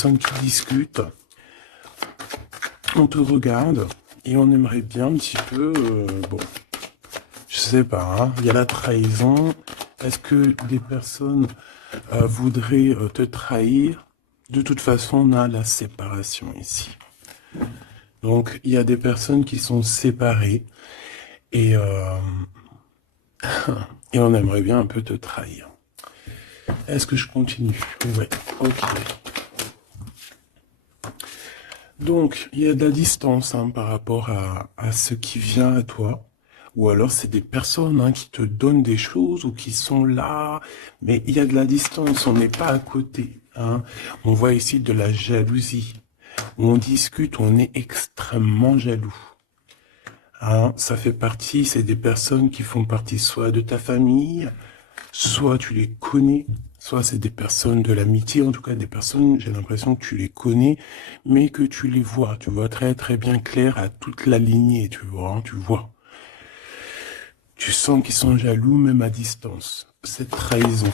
personnes qui discutent, on te regarde et on aimerait bien un petit peu, bon, je sais pas, hein, il y a la trahison. Est-ce que des personnes voudraient te trahir? De toute façon, on a la séparation ici. Donc, il y a des personnes qui sont séparées et, et on aimerait bien un peu te trahir. Est-ce que je continue? Ouais, ok. Donc, il y a de la distance hein, par rapport à ce qui vient à toi. Ou alors, c'est des personnes hein, qui te donnent des choses ou qui sont là. Mais il y a de la distance, on n'est pas à côté. Hein. On voit ici de la jalousie. On discute, on est extrêmement jaloux. Hein, ça fait partie, c'est des personnes qui font partie soit de ta famille, soit tu les connais, soit c'est des personnes de l'amitié, en tout cas des personnes, j'ai l'impression que tu les connais, mais que tu les vois, tu vois très très bien clair à toute la lignée, tu vois, hein, tu vois. Tu sens qu'ils sont jaloux même à distance. Cette trahison.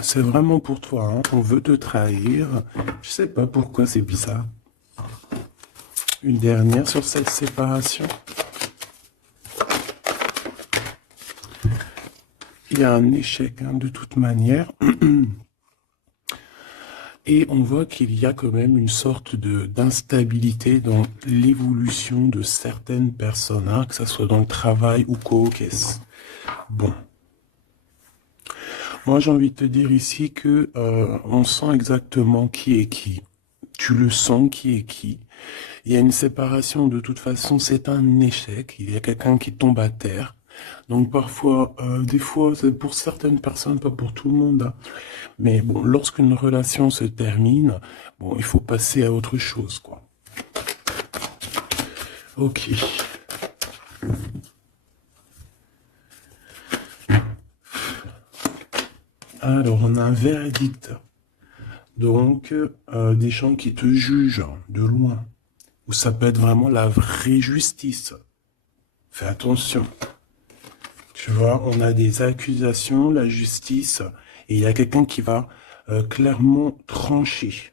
C'est vraiment pour toi, hein. On veut te trahir. Je sais pas pourquoi c'est bizarre. Une dernière sur cette séparation. Il y a un échec hein, de toute manière. Et on voit qu'il y a quand même une sorte d'instabilité dans l'évolution de certaines personnes, hein, que ce soit dans le travail ou qu'est-ce. Bon. Moi, j'ai envie de te dire ici que on sent exactement qui est qui. Tu le sens qui est qui. Il y a une séparation, de toute façon, c'est un échec. Il y a quelqu'un qui tombe à terre. Donc parfois, des fois, c'est pour certaines personnes, pas pour tout le monde. Hein. Mais bon, lorsqu'une relation se termine, bon, il faut passer à autre chose, quoi. Ok. Alors, on a un verdict. Donc, des gens qui te jugent de loin. Ou ça peut être vraiment la vraie justice. Fais attention. Tu vois, on a des accusations, la justice, et il y a quelqu'un qui va clairement trancher.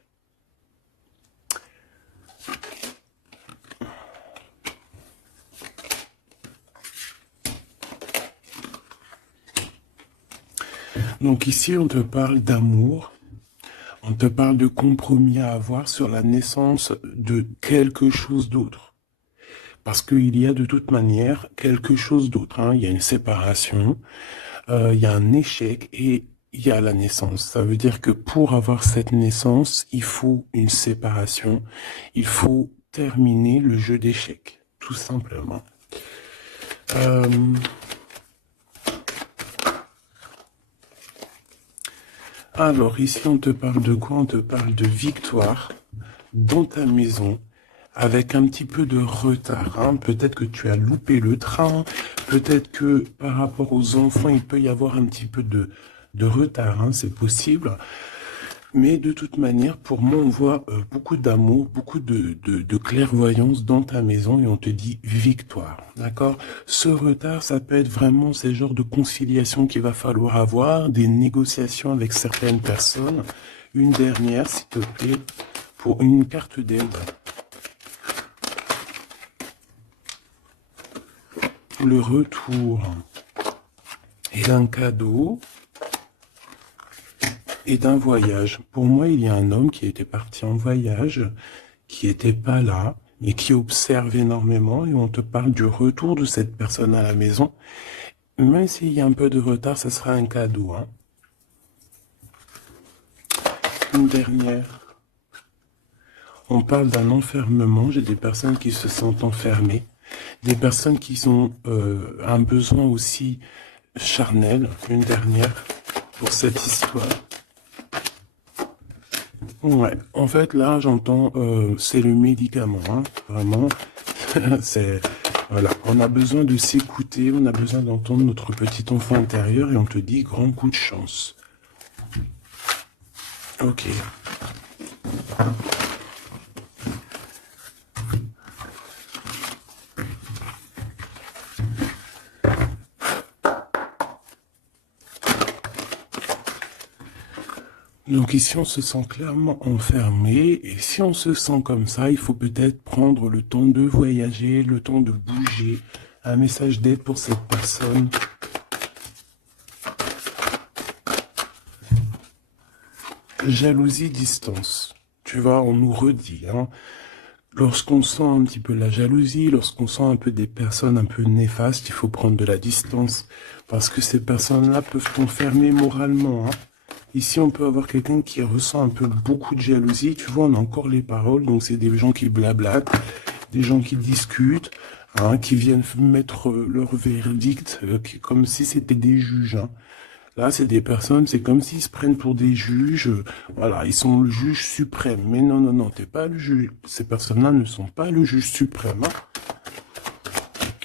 Donc ici, on te parle d'amour, on te parle de compromis à avoir sur la naissance de quelque chose d'autre. Parce qu'il y a de toute manière quelque chose d'autre. Hein. Il y a une séparation, il y a un échec et il y a la naissance. Ça veut dire que pour avoir cette naissance, il faut une séparation. Il faut terminer le jeu d'échecs, tout simplement. Alors ici, on te parle de quoi? On te parle de victoire dans ta maison, avec un petit peu de retard. Hein. Peut-être que tu as loupé le train, peut-être que par rapport aux enfants, il peut y avoir un petit peu de retard, hein, c'est possible. Mais de toute manière, pour moi, on voit beaucoup d'amour, beaucoup de clairvoyance dans ta maison et on te dit victoire, d'accord? Ce retard, ça peut être vraiment ces genres de conciliation qu'il va falloir avoir, des négociations avec certaines personnes. Une dernière, s'il te plaît, pour une carte d'aide. Le retour et d'un cadeau et d'un voyage. Pour moi, il y a un homme qui était parti en voyage, qui était pas là et qui observe énormément et on te parle du retour de cette personne à la maison. Même s'il y a un peu de retard, ce sera un cadeau. Hein. Une dernière. On parle d'un enfermement. J'ai des personnes qui se sentent enfermées. Des personnes qui ont un besoin aussi charnel. Une dernière pour cette histoire. Ouais, en fait, là, j'entends, c'est le médicament, hein, vraiment. C'est, voilà, on a besoin de s'écouter, on a besoin d'entendre notre petit enfant intérieur et on te dit grand coup de chance. Ok. Donc ici, on se sent clairement enfermé, et si on se sent comme ça, il faut peut-être prendre le temps de voyager, le temps de bouger. Un message d'aide pour cette personne. Jalousie, distance. Tu vois, on nous redit, hein. Lorsqu'on sent un petit peu la jalousie, lorsqu'on sent un peu des personnes un peu néfastes, il faut prendre de la distance. Parce que ces personnes-là peuvent t'enfermer moralement, hein. Ici, on peut avoir quelqu'un qui ressent un peu beaucoup de jalousie. Tu vois, on a encore les paroles. Donc, c'est des gens qui blablatent, des gens qui discutent, hein, qui viennent mettre leur verdict, comme si c'était des juges, hein. Là, c'est des personnes, c'est comme s'ils se prennent pour des juges. Voilà, ils sont le juge suprême. Mais non, non, non, t'es pas le juge. Ces personnes-là ne sont pas le juge suprême, hein.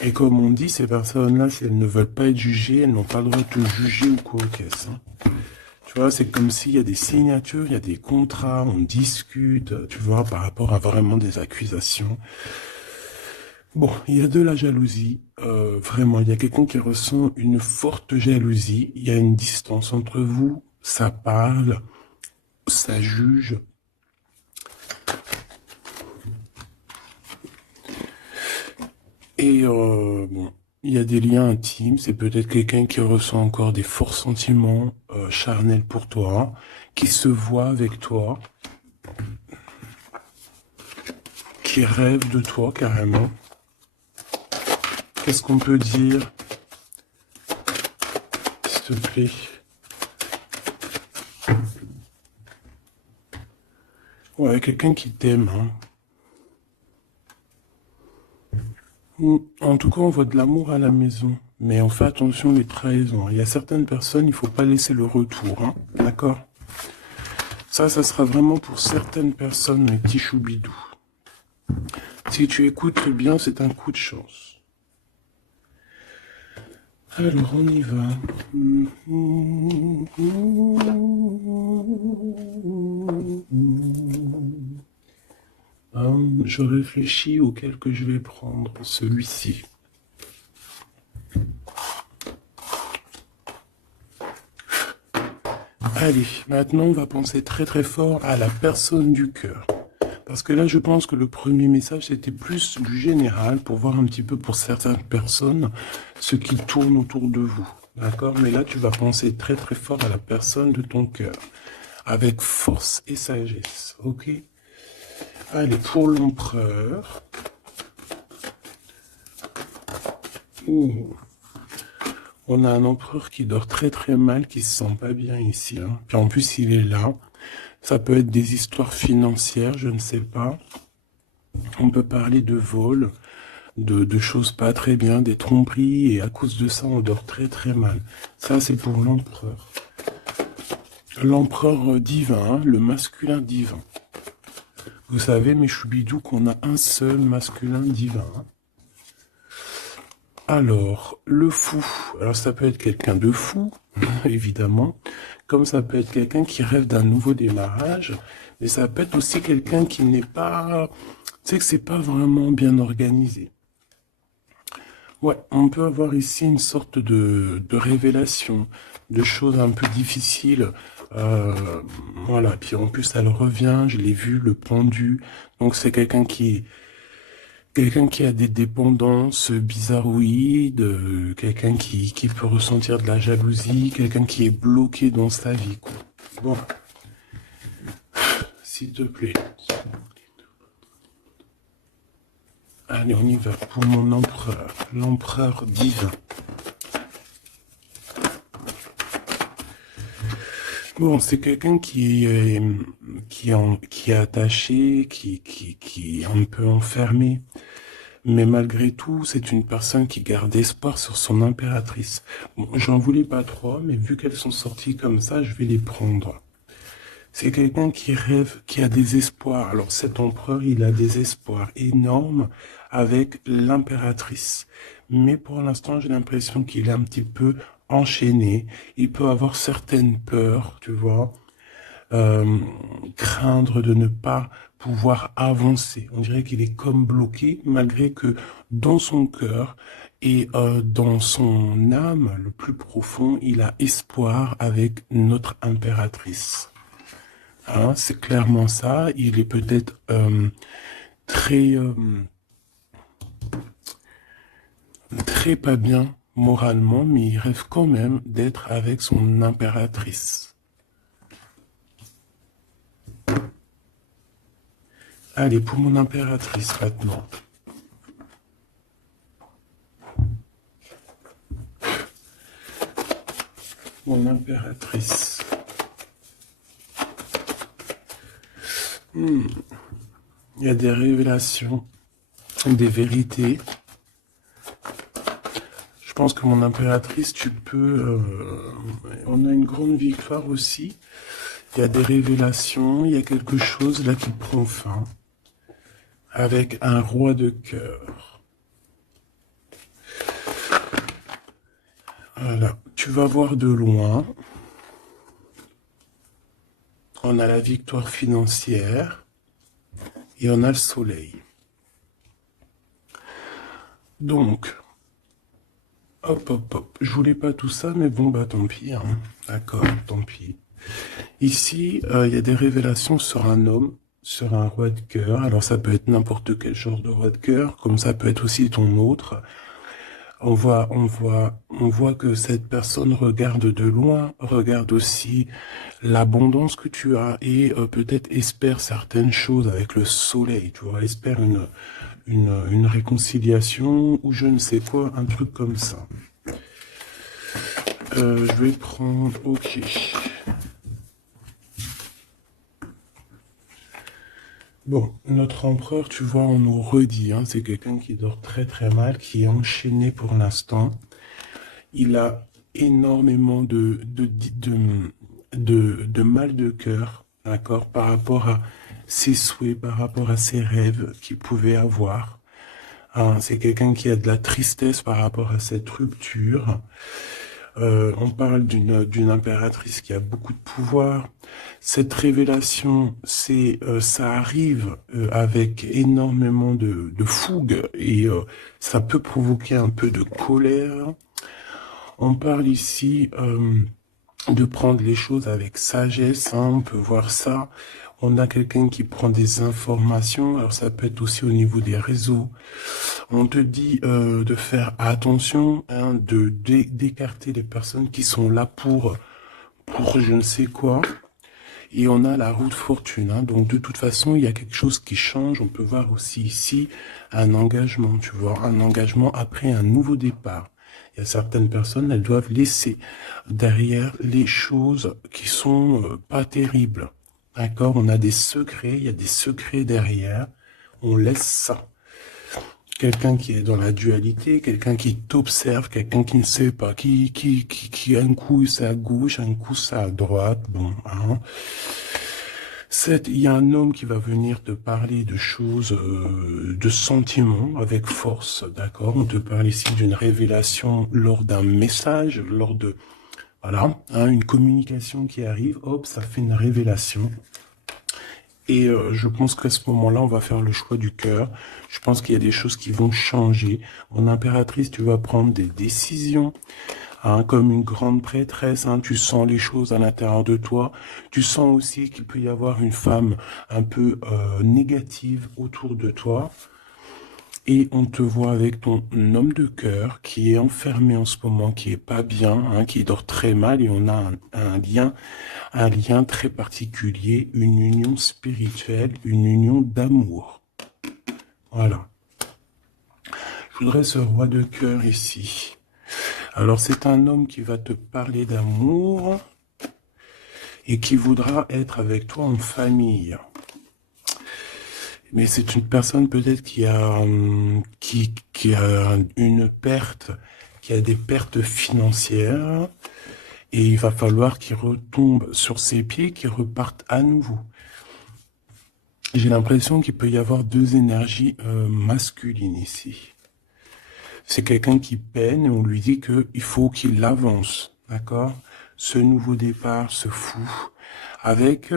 Et comme on dit, ces personnes-là, si elles ne veulent pas être jugées, elles n'ont pas le droit de te juger ou quoi qu'est-ce, hein. Tu vois, c'est comme s'il y a des signatures, il y a des contrats, on discute, tu vois, par rapport à vraiment des accusations. Bon, il y a de la jalousie, vraiment, il y a quelqu'un qui ressent une forte jalousie, il y a une distance entre vous, ça parle, ça juge. Et bon, il y a des liens intimes, c'est peut-être quelqu'un qui ressent encore des forts sentiments charnels pour toi, qui se voit avec toi, qui rêve de toi carrément. Qu'est-ce qu'on peut dire, s'il te plaît? Ouais, quelqu'un qui t'aime, hein. En tout cas, on voit de l'amour à la maison. Mais on fait attention les trahisons. Il y a certaines personnes, il faut pas laisser le retour, hein. D'accord? Ça sera vraiment pour certaines personnes, mes petits choubidous. Si tu écoutes bien, c'est un coup de chance. Alors, on y va. Je réfléchis auquel que je vais prendre. Celui-ci. Allez, maintenant on va penser très très fort à la personne du cœur. Parce que là, je pense que le premier message, c'était plus du général pour voir un petit peu pour certaines personnes ce qui tourne autour de vous. D'accord? Mais là, tu vas penser très très fort à la personne de ton cœur. Avec force et sagesse. Ok? Allez, pour l'empereur. Ouh. On a un empereur qui dort très très mal, qui se sent pas bien ici, hein. Puis en plus, il est là. Ça peut être des histoires financières, je ne sais pas. On peut parler de vol, de choses pas très bien, des tromperies, et à cause de ça, on dort très très mal. Ça, c'est pour l'empereur. L'empereur divin, hein, le masculin divin. Vous savez, mes choubidous, qu'on a un seul masculin divin, hein. Alors, le fou. Alors, ça peut être quelqu'un de fou, évidemment, comme ça peut être quelqu'un qui rêve d'un nouveau démarrage, mais ça peut être aussi quelqu'un qui n'est pas... Tu sais que c'est pas vraiment bien organisé. Ouais, on peut avoir ici une sorte de révélation, de choses un peu difficiles. Voilà, puis en plus, elle revient, je l'ai vu, le pendu. Donc, c'est quelqu'un qui a des dépendances bizarroïdes, quelqu'un qui peut ressentir de la jalousie, quelqu'un qui est bloqué dans sa vie, quoi. Bon, s'il te plaît. Allez, on y va pour mon empereur, l'empereur divin. Bon, c'est quelqu'un qui est attaché, qui est un peu enfermé. Mais malgré tout, c'est une personne qui garde espoir sur son impératrice. Bon, j'en voulais pas trois, mais vu qu'elles sont sorties comme ça, je vais les prendre. C'est quelqu'un qui rêve, qui a des espoirs. Alors cet empereur, il a des espoirs énormes avec l'impératrice. Mais pour l'instant, j'ai l'impression qu'il est un petit peu enchaîné. Il peut avoir certaines peurs, tu vois, craindre de ne pas pouvoir avancer. On dirait qu'il est comme bloqué, malgré que dans son cœur et dans son âme, le plus profond, il a espoir avec notre impératrice. Hein, c'est clairement ça. Il est peut-être très, très pas bien moralement, mais il rêve quand même d'être avec son impératrice. Allez, pour mon impératrice maintenant. Mon impératrice. Il y a des révélations, des vérités. Je pense que mon impératrice, tu peux... on a une grande victoire aussi. Il y a des révélations, il y a quelque chose là qui prend fin. Avec un roi de cœur. Voilà, tu vas voir de loin. On a la victoire financière et on a le soleil. Donc, hop, hop, hop. Je voulais pas tout ça, mais bon, bah tant pis. Hein. D'accord, tant pis. Ici, il y a des révélations sur un homme, sur un roi de cœur. Alors ça peut être n'importe quel genre de roi de cœur, comme ça peut être aussi ton autre. On voit que cette personne regarde de loin, regarde aussi l'abondance que tu as et peut-être espère certaines choses avec le soleil, tu vois, espère une réconciliation ou je ne sais quoi, un truc comme ça. Je vais prendre, ok. Bon, notre empereur, tu vois, on nous redit, hein, c'est quelqu'un qui dort très très mal, qui est enchaîné pour l'instant. Il a énormément de mal de cœur, d'accord, par rapport à ses souhaits, par rapport à ses rêves qu'il pouvait avoir. Hein, c'est quelqu'un qui a de la tristesse par rapport à cette rupture. On parle d'une impératrice qui a beaucoup de pouvoir. Cette révélation, ça arrive avec énormément de fougue et ça peut provoquer un peu de colère. On parle ici de prendre les choses avec sagesse, hein, on peut voir ça. On a quelqu'un qui prend des informations, alors ça peut être aussi au niveau des réseaux. On te dit de faire attention, hein, d'écarter les personnes qui sont là pour je ne sais quoi. Et on a la roue de fortune, hein, donc de toute façon, il y a quelque chose qui change. On peut voir aussi ici un engagement, tu vois, un engagement après un nouveau départ. Il y a certaines personnes, elles doivent laisser derrière les choses qui sont pas terribles. D'accord? On a des secrets, il y a des secrets derrière. On laisse ça. Quelqu'un qui est dans la dualité, quelqu'un qui t'observe, quelqu'un qui ne sait pas, qui un coup c'est à gauche, un coup c'est à droite, bon, hein. Il y a un homme qui va venir te parler de choses, de sentiments avec force, d'accord? On te parle ici d'une révélation lors d'un message, lors de, voilà, hein, une communication qui arrive, hop, ça fait une révélation. Et je pense qu'à ce moment-là, on va faire le choix du cœur. Je pense qu'il y a des choses qui vont changer. Mon impératrice, tu vas prendre des décisions, hein, comme une grande prêtresse. Hein, tu sens les choses à l'intérieur de toi. Tu sens aussi qu'il peut y avoir une femme un peu négative autour de toi. Et on te voit avec ton homme de cœur qui est enfermé en ce moment, qui est pas bien, hein, qui dort très mal. Et on a un lien très particulier, une union spirituelle, une union d'amour. Voilà. Je voudrais ce roi de cœur ici. Alors c'est un homme qui va te parler d'amour et qui voudra être avec toi en famille. Mais c'est une personne peut-être qui a une perte, qui a des pertes financières. Et il va falloir qu'il retombe sur ses pieds, qu'il reparte à nouveau. J'ai l'impression qu'il peut y avoir deux énergies masculines ici. C'est quelqu'un qui peine et on lui dit qu'il faut qu'il avance, d'accord? Ce nouveau départ se fout avec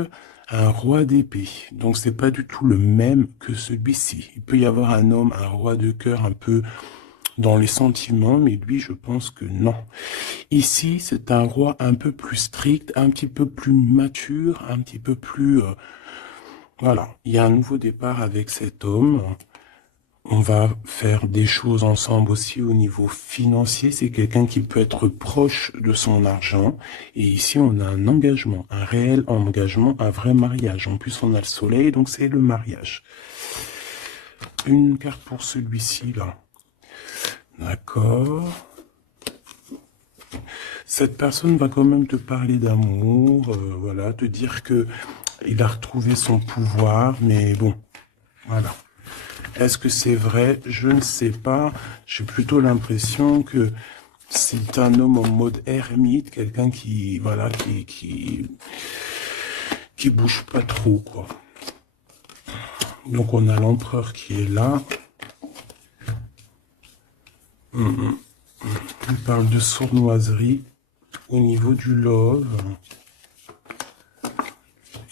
un roi d'épée. Donc c'est pas du tout le même que celui-ci. Il peut y avoir un homme, un roi de cœur un peu dans les sentiments, mais lui, je pense que non. Ici, c'est un roi un peu plus strict, un petit peu plus mature, un petit peu plus... voilà, il y a un nouveau départ avec cet homme. On va faire des choses ensemble aussi au niveau financier. C'est quelqu'un qui peut être proche de son argent. Et ici, on a un engagement, un réel engagement, un vrai mariage. En plus, on a le soleil, donc c'est le mariage. Une carte pour celui-ci, là. D'accord. Cette personne va quand même te parler d'amour, voilà, te dire que il a retrouvé son pouvoir, mais bon, voilà. Est-ce que c'est vrai? Je ne sais pas. J'ai plutôt l'impression que c'est un homme en mode ermite, quelqu'un qui, voilà, qui bouge pas trop, quoi. Donc on a l'empereur qui est là. Il parle de sournoiserie au niveau du love.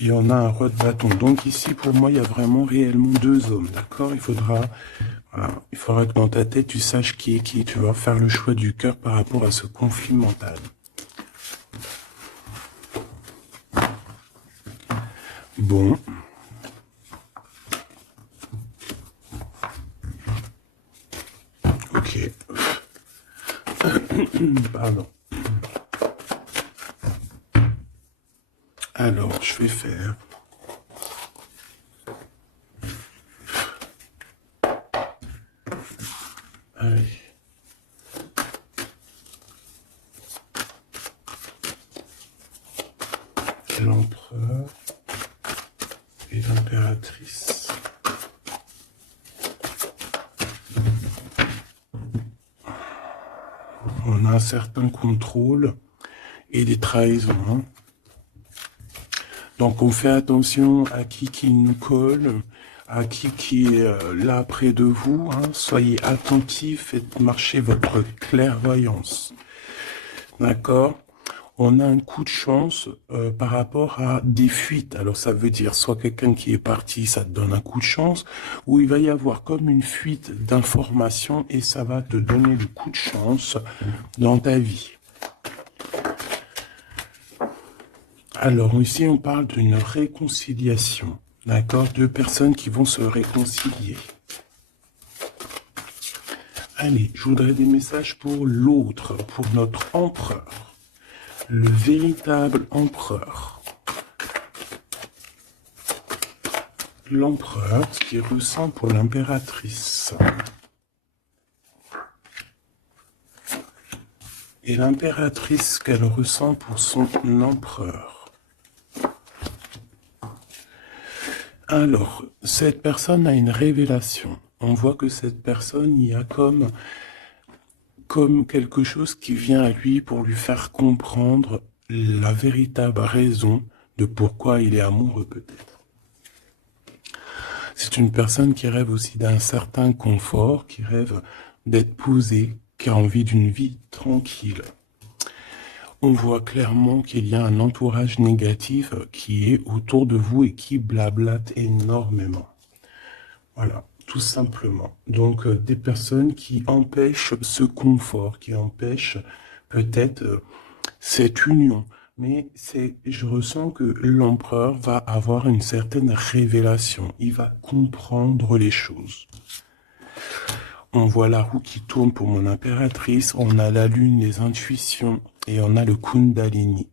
Et on a un roi de bâton. Donc ici, pour moi, il y a vraiment réellement deux hommes, d'accord? Voilà, il faudra que dans ta tête, tu saches qui est qui. Tu vas faire le choix du cœur par rapport à ce conflit mental. Bon. Ok. Pardon. Alors, je vais faire... Allez. L'empereur et l'impératrice. On a un certain contrôle et des trahisons. Hein. Donc on fait attention à qui nous colle, à qui est là près de vous. Hein. Soyez attentifs, faites marcher votre clairvoyance. D'accord? On a un coup de chance par rapport à des fuites. Alors ça veut dire soit quelqu'un qui est parti, ça te donne un coup de chance, ou il va y avoir comme une fuite d'informations et ça va te donner le coup de chance dans ta vie. Alors ici on parle d'une réconciliation, d'accord? Deux personnes qui vont se réconcilier. Allez, je voudrais des messages pour l'autre, pour notre empereur. Le véritable empereur. L'empereur, ce qu'il ressent pour l'impératrice. Et l'impératrice, ce qu'elle ressent pour son empereur. Alors, cette personne a une révélation. On voit que cette personne, il y a comme quelque chose qui vient à lui pour lui faire comprendre la véritable raison de pourquoi il est amoureux peut-être. C'est une personne qui rêve aussi d'un certain confort, qui rêve d'être posée, qui a envie d'une vie tranquille. On voit clairement qu'il y a un entourage négatif qui est autour de vous et qui blablate énormément. Voilà. Tout simplement. Donc, des personnes qui empêchent ce confort, qui empêchent peut-être cette union. Mais je ressens que l'empereur va avoir une certaine révélation. Il va comprendre les choses. On voit la roue qui tourne pour mon impératrice. On a la lune, les intuitions. Et on a le Kundalini.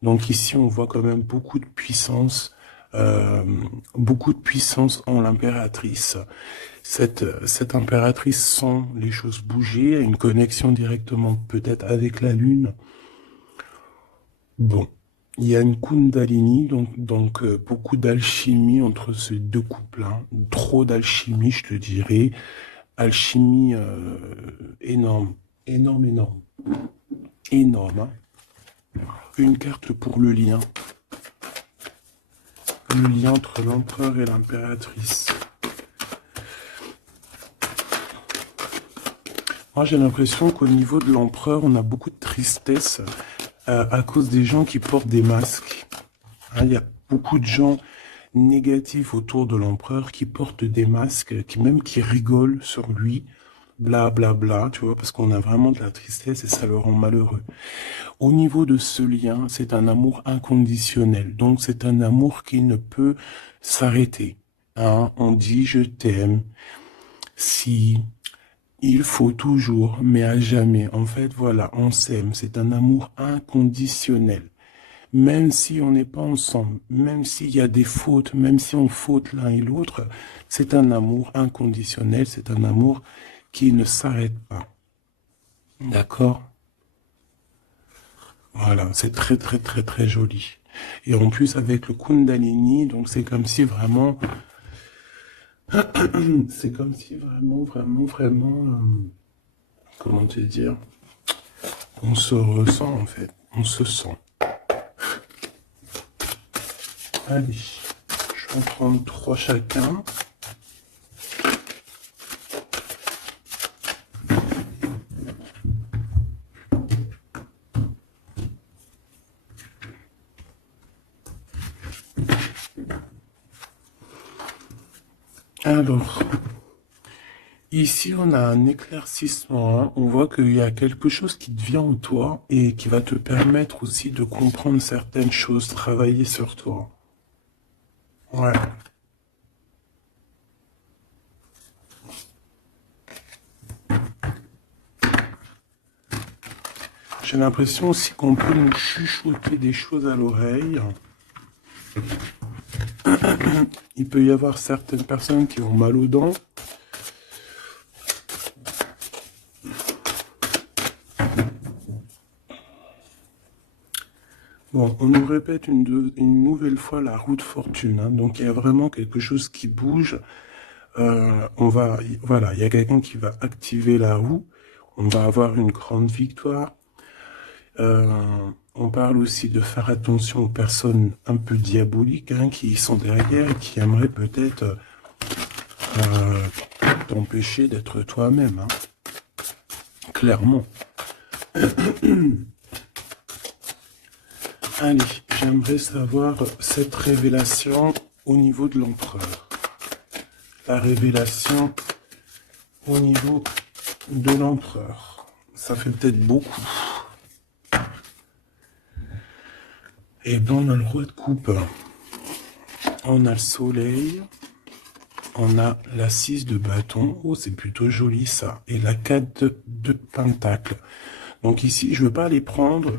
Donc ici, on voit quand même beaucoup de puissance en l'impératrice. Cette impératrice sent les choses bouger, a une connexion directement peut-être avec la lune. Bon, il y a une Kundalini, donc beaucoup d'alchimie entre ces deux couples-là. Trop d'alchimie, je te dirais. Alchimie énorme, énorme. Hein. Une carte pour le lien. Le lien entre l'empereur et l'impératrice. Moi, j'ai l'impression qu'au niveau de l'empereur, on a beaucoup de tristesse à cause des gens qui portent des masques. Hein, il y a beaucoup de gens négatifs autour de l'empereur qui portent des masques, qui rigolent sur lui. bla bla bla, tu vois, parce qu'on a vraiment de la tristesse et ça le rend malheureux. Au niveau de ce lien, c'est un amour inconditionnel. Donc c'est un amour qui ne peut s'arrêter. Hein, on dit je t'aime si il faut toujours, mais à jamais. En fait, voilà, on s'aime. C'est un amour inconditionnel. Même si on n'est pas ensemble, même s'il y a des fautes, même si on faute l'un et l'autre, c'est un amour inconditionnel. C'est un amour qui ne s'arrête pas. D'accord? Voilà, c'est très très très très joli. Et en plus avec le Kundalini, donc c'est comme si vraiment, c'est comme si vraiment, vraiment, vraiment, comment te dire, on se ressent en fait, on se sent. Allez, je vais en prendre 3 chacun. Alors, ici on a un éclaircissement, hein. On voit qu'il y a quelque chose qui devient en toi et qui va te permettre aussi de comprendre certaines choses, travailler sur toi. Ouais. J'ai l'impression aussi qu'on peut nous chuchoter des choses à l'oreille. Il peut y avoir certaines personnes qui ont mal aux dents. Bon, on nous répète une nouvelle fois la roue de fortune, hein. Donc il y a vraiment quelque chose qui bouge. Voilà, il y a quelqu'un qui va activer la roue. On va avoir une grande victoire. On parle aussi de faire attention aux personnes un peu diaboliques, hein, qui sont derrière et qui aimeraient peut-être t'empêcher d'être toi-même, hein. Clairement. Allez, j'aimerais savoir cette révélation au niveau de l'empereur. La révélation au niveau de l'empereur. Ça fait peut-être beaucoup. Et bien, on a le roi de coupe. On a le soleil. On a la 6 de bâton. Oh, c'est plutôt joli ça. Et la 4 de pentacle. Donc ici, je ne veux pas les prendre.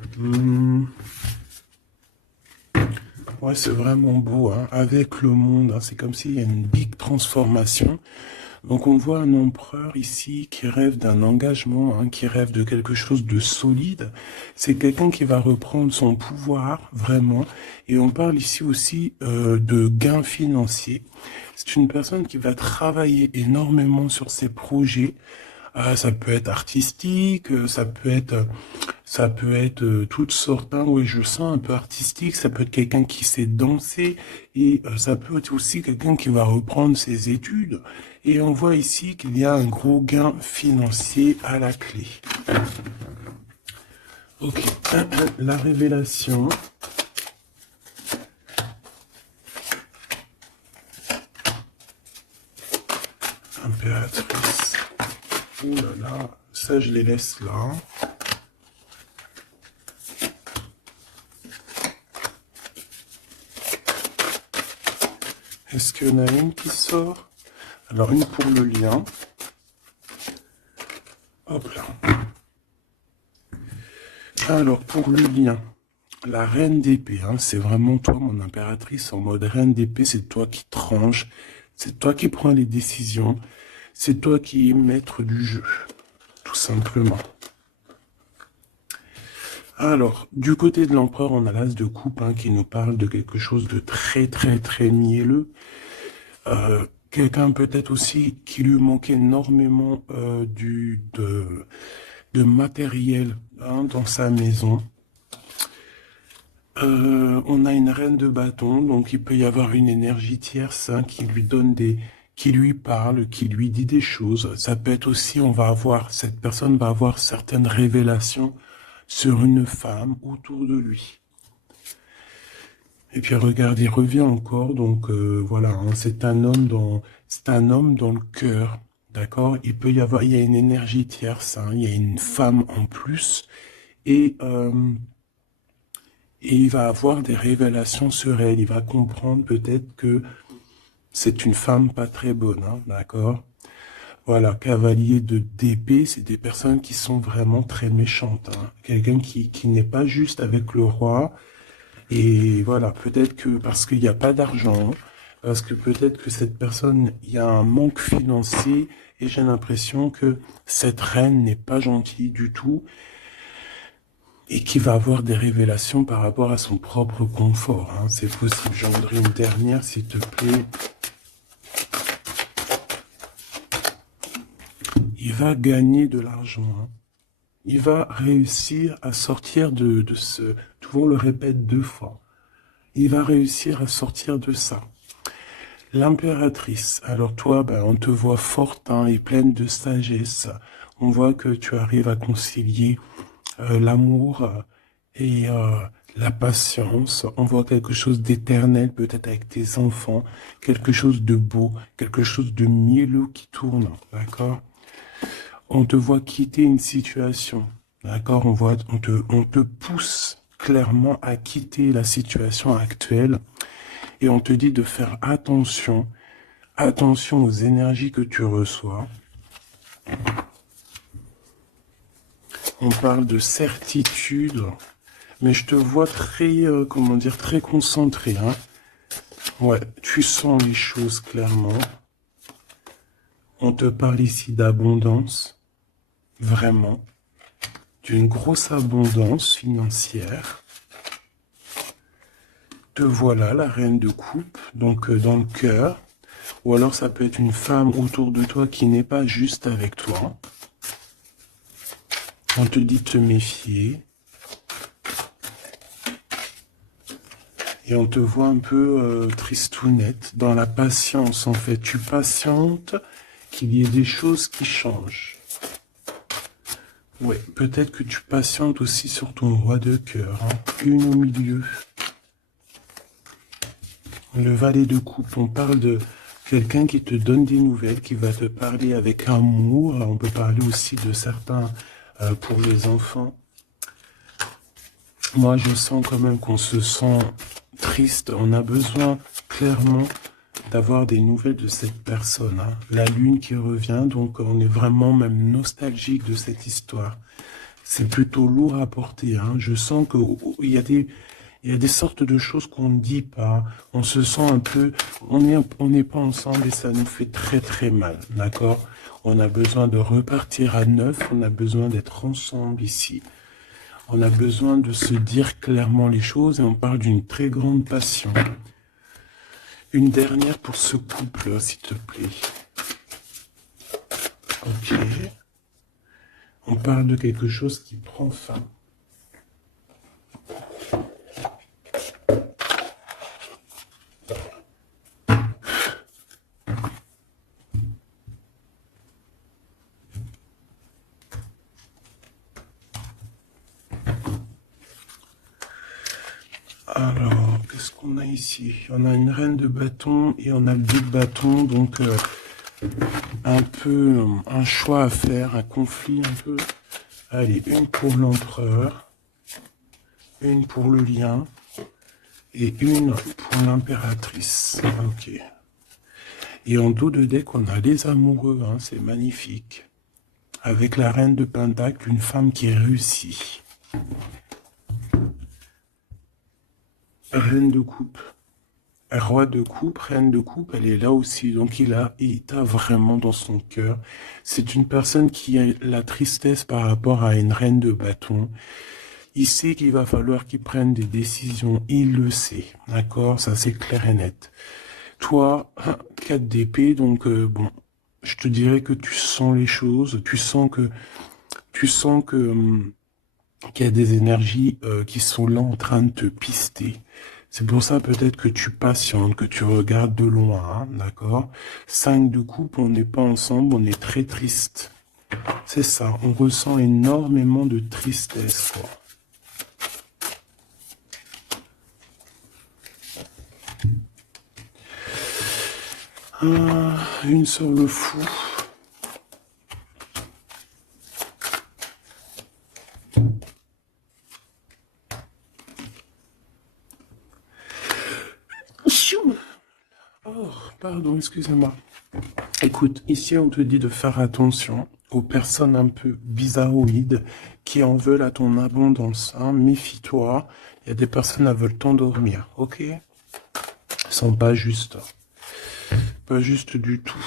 Ouais, c'est vraiment beau, hein. Avec le monde, hein. C'est comme s'il y a une big transformation. Donc on voit un empereur ici qui rêve d'un engagement, hein, qui rêve de quelque chose de solide. C'est quelqu'un qui va reprendre son pouvoir, vraiment. Et on parle ici aussi de gains financiers. C'est une personne qui va travailler énormément sur ses projets. Ça peut être artistique, ça peut être toutes sortes, hein. Oui, je sens un peu artistique. Ça peut être quelqu'un qui sait danser et ça peut être aussi quelqu'un qui va reprendre ses études. Et on voit ici qu'il y a un gros gain financier à la clé. Ok, la révélation. Impératrice. Oh là là, ça je les laisse là. Est-ce qu'il y en a une qui sort? Alors une pour le lien. Hop là. Alors pour le lien, la reine d'épée, hein, c'est vraiment toi mon impératrice en mode reine d'épée, c'est toi qui tranche, c'est toi qui prends les décisions, c'est toi qui es maître du jeu, tout simplement. Alors, du côté de l'empereur, on a l'as de coupe, hein, qui nous parle de quelque chose de très très très mielleux. Quelqu'un peut-être aussi qui lui manquait énormément de matériel, hein, dans sa maison. On a une reine de bâton, donc il peut y avoir une énergie tierce, hein, qui lui donne qui lui parle, qui lui dit des choses. Ça peut être aussi, cette personne va avoir certaines révélations sur une femme autour de lui. Et puis regarde, il revient encore, donc voilà, hein, c'est un homme dans le cœur. D'accord? Il y a une énergie tierce, hein, il y a une femme en plus, et, euh, et il va avoir des révélations sur elle. Il va comprendre peut-être que c'est une femme pas très bonne, hein, d'accord? Voilà, cavalier de d'épée, c'est des personnes qui sont vraiment très méchantes, hein. Quelqu'un qui n'est pas juste avec le roi. Et voilà, peut-être que parce qu'il n'y a pas d'argent, parce que peut-être que cette personne, il y a un manque financier, et j'ai l'impression que cette reine n'est pas gentille du tout, et qui va avoir des révélations par rapport à son propre confort, hein. C'est possible. J'en voudrais une dernière, s'il te plaît. Il va gagner de l'argent, hein. Il va réussir à sortir de ce... Tout le monde le répète 2 fois. Il va réussir à sortir de ça. L'impératrice. Alors toi, ben, on te voit forte, hein, et pleine de sagesse. On voit que tu arrives à concilier l'amour et la patience. On voit quelque chose d'éternel, peut-être avec tes enfants, quelque chose de beau, quelque chose de mielleux qui tourne, d'accord? On te voit quitter une situation, d'accord? On te pousse clairement à quitter la situation actuelle et on te dit de faire attention, attention aux énergies que tu reçois. On parle de certitude, mais je te vois très, comment dire, très concentré, hein. Ouais, tu sens les choses clairement. On te parle ici d'abondance, vraiment, d'une grosse abondance financière. Te voilà, la reine de coupe, donc dans le cœur. Ou alors ça peut être une femme autour de toi qui n'est pas juste avec toi. On te dit de te méfier. Et on te voit un peu tristounette, dans la patience en fait. Tu patientes qu'il y ait des choses qui changent. Ouais, peut-être que tu patientes aussi sur ton roi de cœur, hein. Une au milieu. Le valet de coupe, on parle de quelqu'un qui te donne des nouvelles, qui va te parler avec amour. On peut parler aussi de certains pour les enfants. Moi, je sens quand même qu'on se sent triste. On a besoin clairement d'avoir des nouvelles de cette personne, hein. La lune qui revient, donc on est vraiment même nostalgique de cette histoire. C'est plutôt lourd à porter, hein. Je sens qu'il y a il y a des sortes de choses qu'on ne dit pas. On se sent un peu, on n'est pas ensemble et ça nous fait très très mal, d'accord? On a besoin de repartir à neuf, on a besoin d'être ensemble ici. On a besoin de se dire clairement les choses et on parle d'une très grande passion. Une dernière pour ce couple, s'il te plaît. Ok. On parle de quelque chose qui prend fin. Alors, qu'est-ce qu'on a ici? On a une reine de bâton et on a le 2 de bâton, donc un peu un choix à faire, un conflit un peu. Allez, une pour l'empereur, une pour le lien et une pour l'impératrice. Ok. Et en dos de deck, on a les amoureux, hein, c'est magnifique. Avec la reine de pentacle, une femme qui réussit. Reine de coupe. Roi de coupe, reine de coupe, elle est là aussi. Donc il t'a vraiment dans son cœur. C'est une personne qui a la tristesse par rapport à une reine de bâton. Il sait qu'il va falloir qu'il prenne des décisions. Il le sait. D'accord? Ça, c'est clair et net. Toi, 4 d'épée, donc bon, je te dirais que tu sens les choses. Tu sens que qu'il y a des énergies qui sont là en train de te pister. C'est pour ça peut-être que tu patientes, que tu regardes de loin, hein, d'accord? 5 de coupe, on n'est pas ensemble, on est très triste. C'est ça, on ressent énormément de tristesse, quoi. Une sur le fou. Pardon, excusez-moi. Écoute, ici on te dit de faire attention aux personnes un peu bizarroïdes qui en veulent à ton abondance. Hein. Méfie-toi, il y a des personnes qui veulent t'endormir, ok? Ils sont pas justes. Pas juste du tout.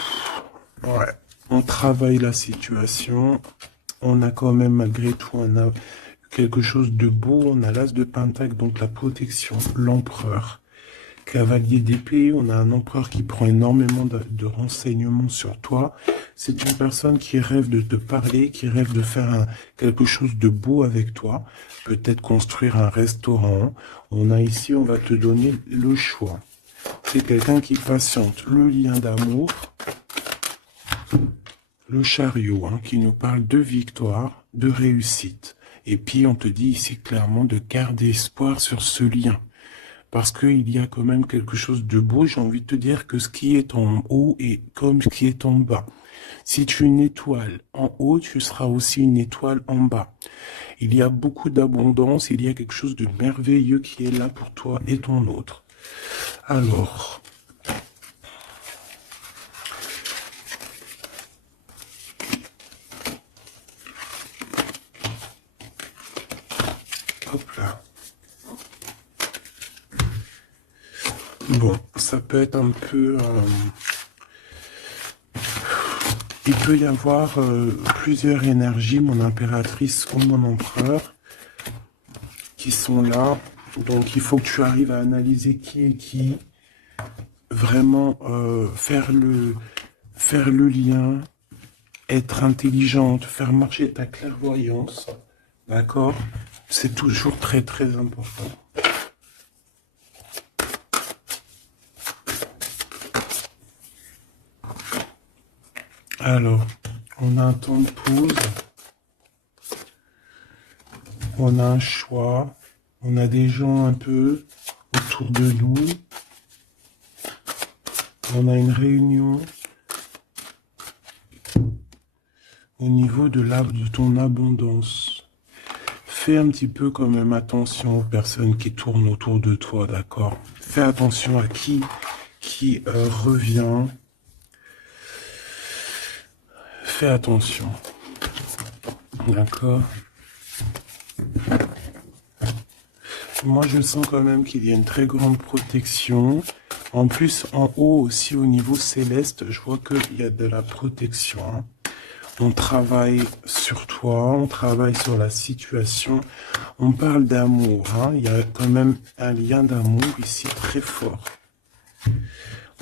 Ouais. On travaille la situation. On a quand même, malgré tout, on a quelque chose de beau. On a l'as de pentacle, donc la protection, l'empereur. Cavalier d'épée, on a un empereur qui prend énormément de renseignements sur toi. C'est une personne qui rêve de te parler, qui rêve de faire quelque chose de beau avec toi. Peut-être construire un restaurant. On a ici, on va te donner le choix. C'est quelqu'un qui patiente. Le lien d'amour, le chariot, hein, qui nous parle de victoire, de réussite. Et puis, on te dit ici clairement de garder espoir sur ce lien. Parce qu'il y a quand même quelque chose de beau. J'ai envie de te dire que ce qui est en haut est comme ce qui est en bas. Si tu es une étoile en haut, tu seras aussi une étoile en bas. Il y a beaucoup d'abondance, il y a quelque chose de merveilleux qui est là pour toi et ton autre. Alors, hop là. Bon, ça peut être un peu... il peut y avoir plusieurs énergies, mon impératrice ou mon empereur, qui sont là. Donc, il faut que tu arrives à analyser qui est qui. Vraiment faire le lien, être intelligente, faire marcher ta clairvoyance. D'accord? C'est toujours très, très important. Alors, on a un temps de pause, on a un choix, on a des gens un peu autour de nous, on a une réunion au niveau de ton abondance. Fais un petit peu quand même attention aux personnes qui tournent autour de toi, d'accord? Fais attention à qui revient. Fais attention. D'accord? Moi, je sens quand même qu'il y a une très grande protection. En plus, en haut aussi, au niveau céleste, je vois qu'il y a de la protection. Hein. On travaille sur toi, on travaille sur la situation. On parle d'amour. Hein. Il y a quand même un lien d'amour ici très fort.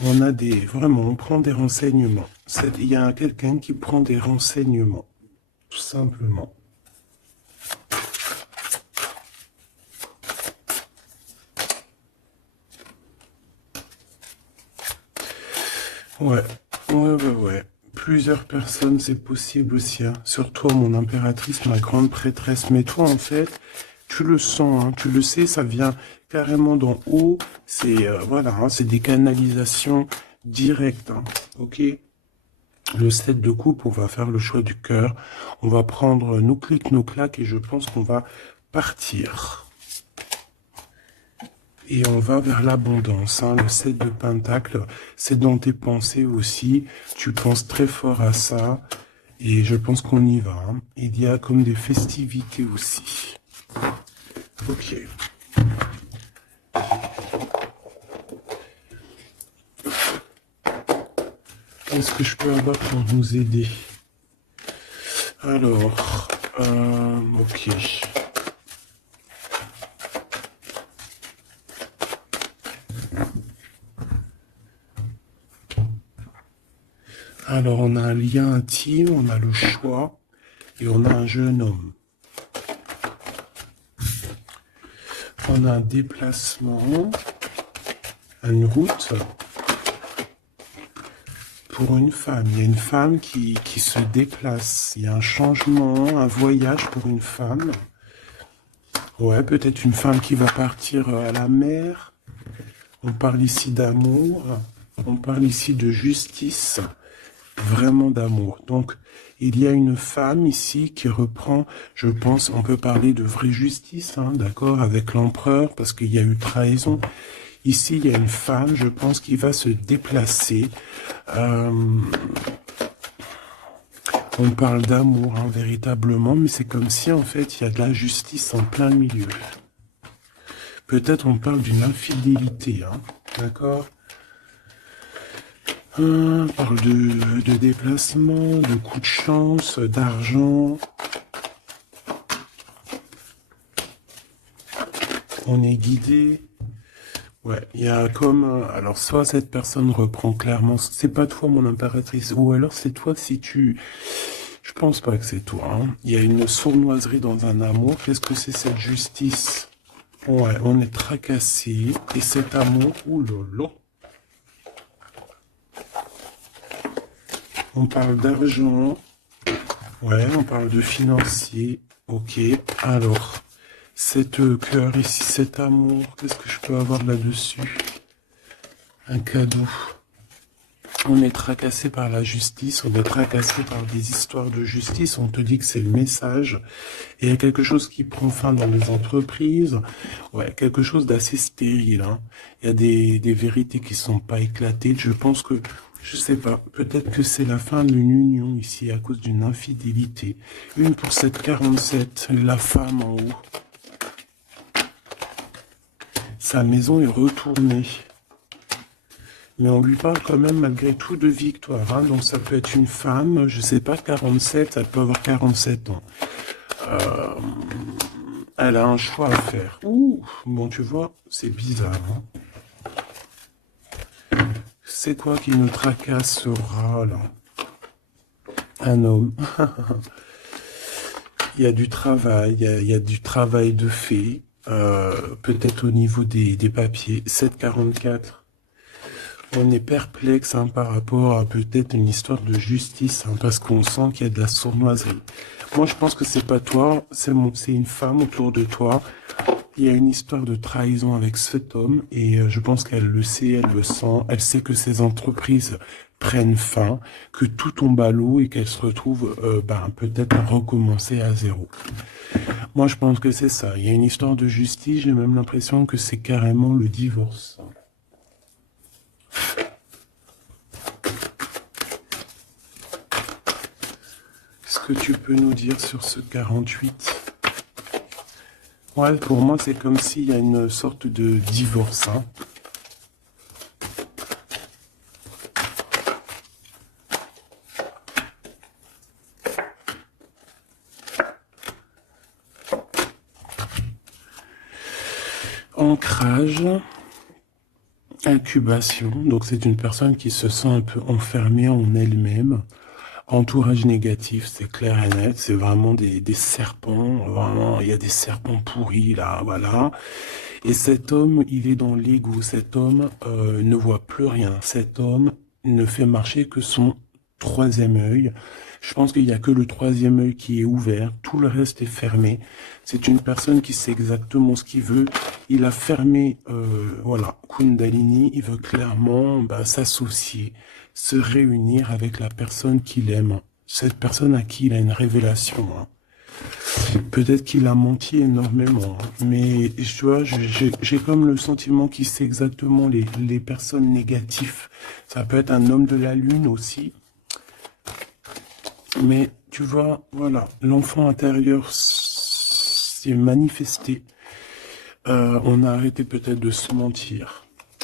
On a vraiment, on prend des renseignements. Il y a quelqu'un qui prend des renseignements, tout simplement. Ouais. Plusieurs personnes, c'est possible aussi. Hein. Sur toi, mon impératrice, ma grande prêtresse. Mais toi, en fait, tu le sens, hein, tu le sais, ça vient carrément d'en haut. C'est voilà, hein, c'est des canalisations directes. Hein, ok? Le 7 de coupe, on va faire le choix du cœur. On va prendre nos clics, nos claques et je pense qu'on va partir. Et on va vers l'abondance. Hein. Le 7 de pentacle, c'est dans tes pensées aussi. Tu penses très fort à ça. Et je pense qu'on y va. Hein. Il y a comme des festivités aussi. Ok. Qu'est-ce que je peux avoir pour nous aider? Alors, ok. Alors, on a un lien intime, on a le choix et on a un jeune homme. On a un déplacement, une route pour une femme. Il y a une femme qui se déplace. Il y a un changement, un voyage pour une femme. Ouais, peut-être une femme qui va partir à la mer. On parle ici d'amour. On parle ici de justice. Vraiment d'amour. Donc, il y a une femme ici qui reprend, je pense, on peut parler de vraie justice, hein, d'accord, avec l'empereur, parce qu'il y a eu trahison. Ici, il y a une femme, je pense, qui va se déplacer. Euh, on parle d'amour, hein, véritablement, mais c'est comme si, en fait, il y a de la justice en plein milieu. Peut-être on parle d'une infidélité, hein, d'accord? On parle de déplacement, de coups de chance, d'argent. On est guidé. Ouais, il y a comme... alors, soit cette personne reprend clairement... C'est pas toi, mon impératrice. Ou alors, c'est toi si tu... Je pense pas que c'est toi. Hein. Il y a une sournoiserie dans un amour. Qu'est-ce que c'est cette justice? Ouais, on est tracassé. Et cet amour... Ouh là là. On parle d'argent. Ouais, on parle de financier. Ok, alors... Cette cœur ici, cet amour, qu'est-ce que je peux avoir là-dessus? Un cadeau. On est tracassé par la justice, on est tracassé par des histoires de justice, on te dit que c'est le message. Et il y a quelque chose qui prend fin dans les entreprises, ouais, quelque chose d'assez stérile. Hein. Il y a des vérités qui sont pas éclatées. Je pense que, je sais pas, peut-être que c'est la fin d'une union ici à cause d'une infidélité. Une pour cette 47, la femme en haut. Sa maison est retournée. Mais on lui parle quand même malgré tout de victoire. Hein. Donc ça peut être une femme, je sais pas, 47, elle peut avoir 47 ans. Elle a un choix à faire. Ouh, bon tu vois, c'est bizarre. Hein. C'est quoi qui nous tracassera là? Un homme. Il y a du travail, il y a du travail de fait. Peut-être au niveau des papiers. 744. On est perplexe hein, par rapport à peut-être une histoire de justice, hein, parce qu'on sent qu'il y a de la sournoiserie. Moi, je pense que c'est pas toi, c'est une femme autour de toi. Il y a une histoire de trahison avec cet homme, et je pense qu'elle le sait, elle le sent, elle sait que ces entreprises prennent fin, que tout tombe à l'eau et qu'elle se retrouve peut-être à recommencer à zéro. Moi, je pense que c'est ça. Il y a une histoire de justice, j'ai même l'impression que c'est carrément le divorce. Qu'est-ce que tu peux nous dire sur ce 48? Ouais, pour moi, c'est comme s'il y a une sorte de divorce. Hein. Ancrage, incubation. Donc, c'est une personne qui se sent un peu enfermée en elle-même. Entourage négatif, c'est clair et net, c'est vraiment des serpents, vraiment, il y a des serpents pourris là, voilà. Et cet homme, il est dans l'ego, cet homme ne voit plus rien, cet homme ne fait marcher que son troisième œil. Je pense qu'il n'y a que le troisième œil qui est ouvert, tout le reste est fermé. C'est une personne qui sait exactement ce qu'il veut. Il a fermé, voilà, Kundalini, il veut clairement s'associer, se réunir avec la personne qu'il aime. Cette personne à qui il a une révélation. Hein. Peut-être qu'il a menti énormément, hein. Mais tu vois, j'ai comme le sentiment qu'il sait exactement les personnes négatives. Ça peut être un homme de la lune aussi. Mais tu vois, voilà, l'enfant intérieur s'est manifesté. On a arrêté peut-être de se mentir.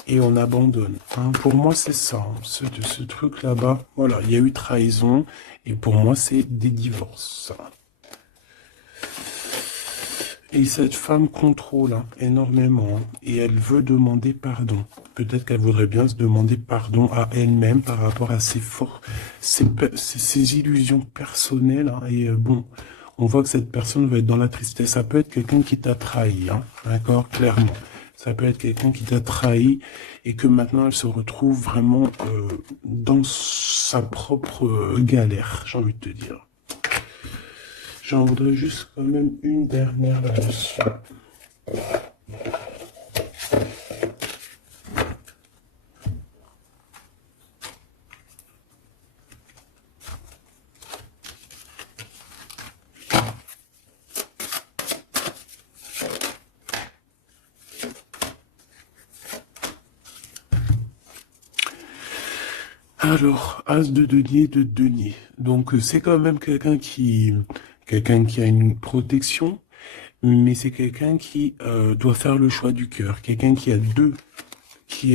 Et on abandonne. Hein. Pour moi, c'est ça. Hein. Ce truc là-bas, voilà, il y a eu trahison. Et pour moi, c'est des divorces. Et cette femme contrôle hein, énormément. Hein, et elle veut demander pardon. Peut-être qu'elle voudrait bien se demander pardon à elle-même par rapport à ses illusions personnelles. Hein, et bon, on voit que cette personne va être dans la tristesse. Ça peut être quelqu'un qui t'a trahi. Hein, d'accord, clairement. Ça peut être quelqu'un qui t'a trahi et que maintenant elle se retrouve vraiment dans sa propre galère, j'ai envie de te dire. J'en voudrais juste quand même une dernière là-dessus. Alors, As de denier, de denier. Donc, c'est quand même quelqu'un qui a une protection, mais c'est quelqu'un qui doit faire le choix du cœur. Quelqu'un qui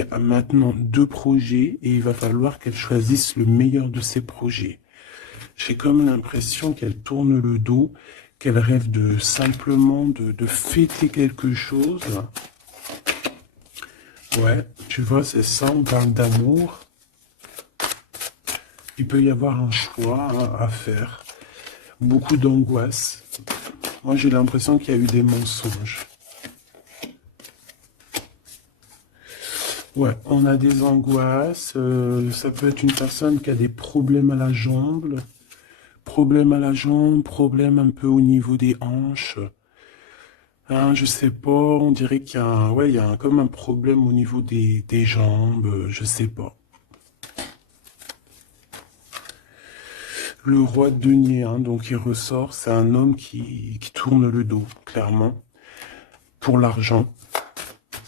a maintenant deux projets et il va falloir qu'elle choisisse le meilleur de ses projets. J'ai comme l'impression qu'elle tourne le dos, qu'elle rêve de simplement de fêter quelque chose. Ouais, tu vois, c'est ça, on parle d'amour. Il peut y avoir un choix à faire. Beaucoup d'angoisse. Moi, j'ai l'impression qu'il y a eu des mensonges. Ouais, on a des angoisses. Ça peut être une personne qui a des problèmes à la jambe. Problèmes à la jambe, problèmes un peu au niveau des hanches. Hein, je sais pas, on dirait qu'il y a ouais, il y a comme un problème au niveau des jambes, je sais pas. Le roi de denier, hein, donc il ressort, c'est un homme qui tourne le dos, clairement, pour l'argent.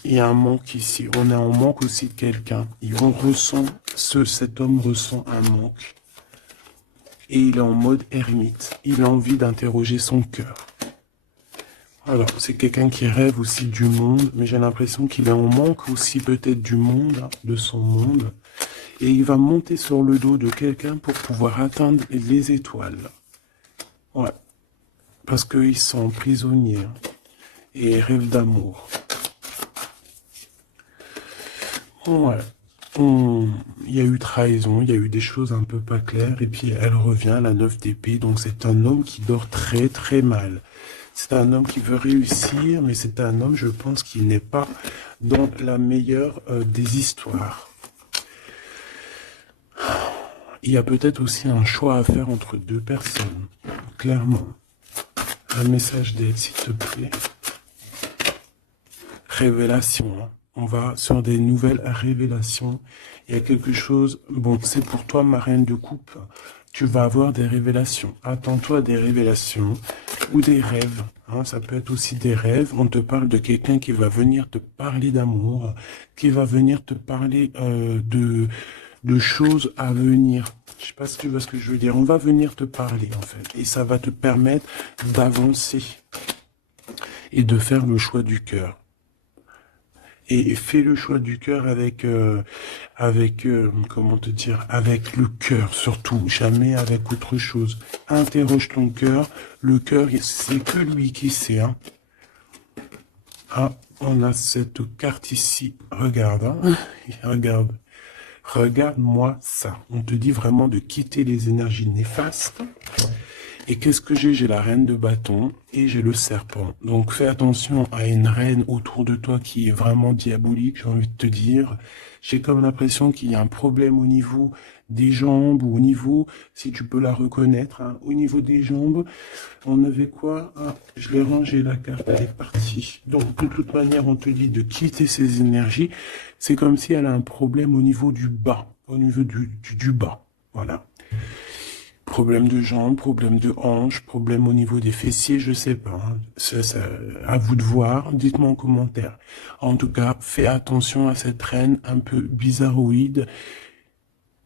Il y a un manque ici, on est en manque aussi de quelqu'un. Cet homme ressent un manque. Et il est en mode ermite, il a envie d'interroger son cœur. Alors, c'est quelqu'un qui rêve aussi du monde, mais j'ai l'impression qu'il est en manque aussi peut-être du monde, hein, de son monde. Et il va monter sur le dos de quelqu'un pour pouvoir atteindre les étoiles. Ouais, parce qu'ils sont prisonniers hein, et rêvent d'amour. Ouais, il y a eu trahison, il y a eu des choses un peu pas claires, et puis elle revient, la 9 d'épée, donc c'est un homme qui dort très très mal. C'est un homme qui veut réussir, mais c'est un homme, je pense, qui n'est pas dans la meilleure des histoires. Il y a peut-être aussi un choix à faire entre deux personnes, clairement. Un message d'aide, s'il te plaît. Révélation, hein. On va sur des nouvelles révélations. Il y a quelque chose, bon, c'est pour toi, ma reine de coupe. Tu vas avoir des révélations. Attends-toi à des révélations ou des rêves. Hein, ça peut être aussi des rêves. On te parle de quelqu'un qui va venir te parler d'amour, qui va venir te parler de choses à venir. Je sais pas si tu vois ce que je veux dire. On va venir te parler, en fait. Et ça va te permettre d'avancer et de faire le choix du cœur. Et fais le choix du cœur comment te dire, avec le cœur surtout, jamais avec autre chose. Interroge ton cœur. Le cœur, c'est que lui qui sait. Hein. Ah, on a cette carte ici. Regarde, hein. Regarde. Regarde-moi ça. On te dit vraiment de quitter les énergies néfastes. Et qu'est-ce que j'ai? J'ai la reine de bâton et j'ai le serpent. Donc fais attention à une reine autour de toi qui est vraiment diabolique, j'ai envie de te dire. J'ai comme l'impression qu'il y a un problème au niveau des jambes ou au niveau, si tu peux la reconnaître, hein, au niveau des jambes. On avait quoi? Ah, je l'ai rangé la carte, elle est partie. Donc de toute manière, on te dit de quitter ces énergies. C'est comme si elle a un problème au niveau du bas, au niveau du bas. Voilà. Problème de jambes, problème de hanches, problème au niveau des fessiers, je sais pas. Hein. À vous de voir, dites-moi en commentaire. En tout cas, fais attention à cette reine un peu bizarroïde